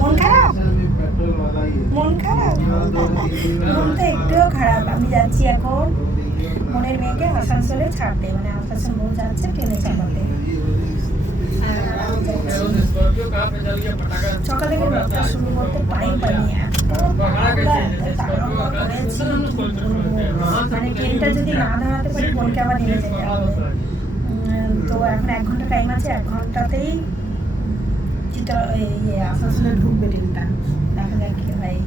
মন খারাপ? মন খারাপ? মন তো একটুও খারাপ। আমি যাচ্ছি এখন মনের মেয়েকে আসানসোলে ছাড়তে, মানে আসানসোল যাচ্ছে ট্রেনে চাপাতে। সকাল থেকে ব্লগটা শুরু করতে টাইম পাইনি, মানে ট্রেনটা যদি না দাঁড়াতে পারি বোনকে আবার নেমে যেতে হবে। তো এখন 1 ঘন্টা টাইম আছে, 1 ঘন্টাতেই আসানসোলে ঢুকবে ট্রেনটা। দেখা যাক কি হয়।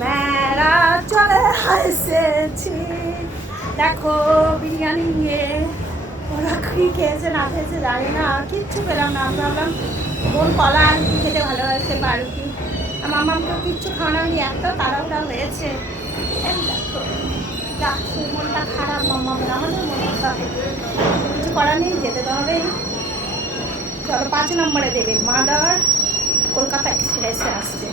মেলা চলে এসেছি, দেখো বিরিয়ানি নিয়ে। ওরা কি খেয়েছে না খেয়েছে জানি না, কিচ্ছু পেলাম না। আমি ভাবলাম বোন কলা আর কি খেতে ভালোবাসে, পারুটি। মামাকে কিচ্ছু খাওয়ানো হয়নি, এত তাড়াহুড়া হয়েছে। দেখো যাচ্ছে, মনটা খারাপ। মামা আমাদের মনটা কিছু করার নেই, যেতে তো হবেই। চলো 5 নম্বরে দেবে মাদার কলকাতা এক্সপ্রেসে আসছে।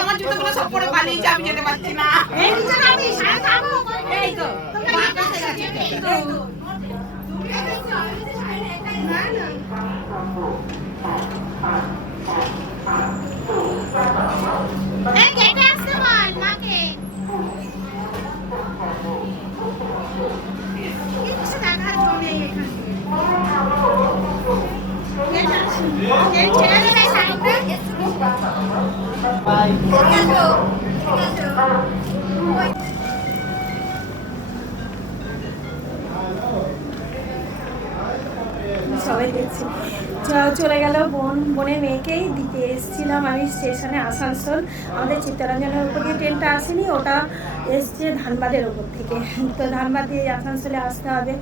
আমার জুতোগুলো সব পরে পালিয়েছে, আমি যেতে পারছি না। সবাই দেখছি। চলে গেল বোনের মেয়েকেই দিতে এসেছিলাম আমি স্টেশনে আসানসোল। আমাদের চিত্তরঞ্জনের উপর দিয়ে ট্রেনটা আসেনি, ওটা এসছে ধানবাদের ওপর থেকে। তো ধানবাদ দিয়ে আসানসোলে আসতে হবে।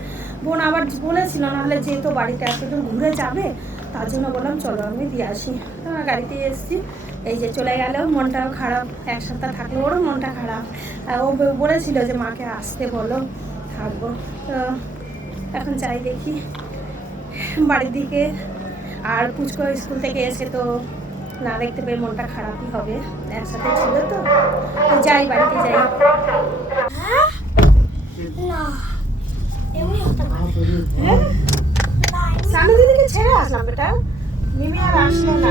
বোন আবার বলেছিল নাহলে যেহেতু বাড়িতে এতদূর ঘুরে যাবে, তার জন্য বললাম চলো আমি দিয়ে আসি। গাড়িতে এসেছি, এই যে চলে গেল। মনটাও খারাপ, 1 সপ্তাহ থাকলে ওরও মনটা খারাপ। ও বলেছিল যে মাকে আসতে বলো, থাকবো। তো এখন যাই দেখি বাড়ির দিকে। আর পুচকো স্কুল থেকে এসে তো না দেখতে পেয়ে মনটা খারাপই হবে, একসাথে ছিল তো। যাই বাড়িতে যাই। সামনে দিদিকে ছেড়ে আসলাম বেটা, মিমি আর আসলো না।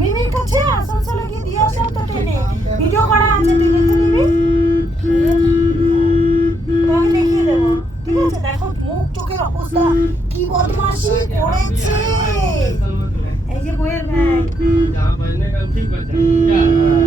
মিমির কাছে আসানসোলে গিয়ে দিয়ে আসলাম তো ট্রেনে। ভিডিও করা আছে, তুই দেখে নিবি, তোমাকে দেখিয়ে দেবো। ঠিক আছে, দেখো মুখ চোখের অবস্থা কি বদমাশি করেছে। बजने का ठीक बचा क्या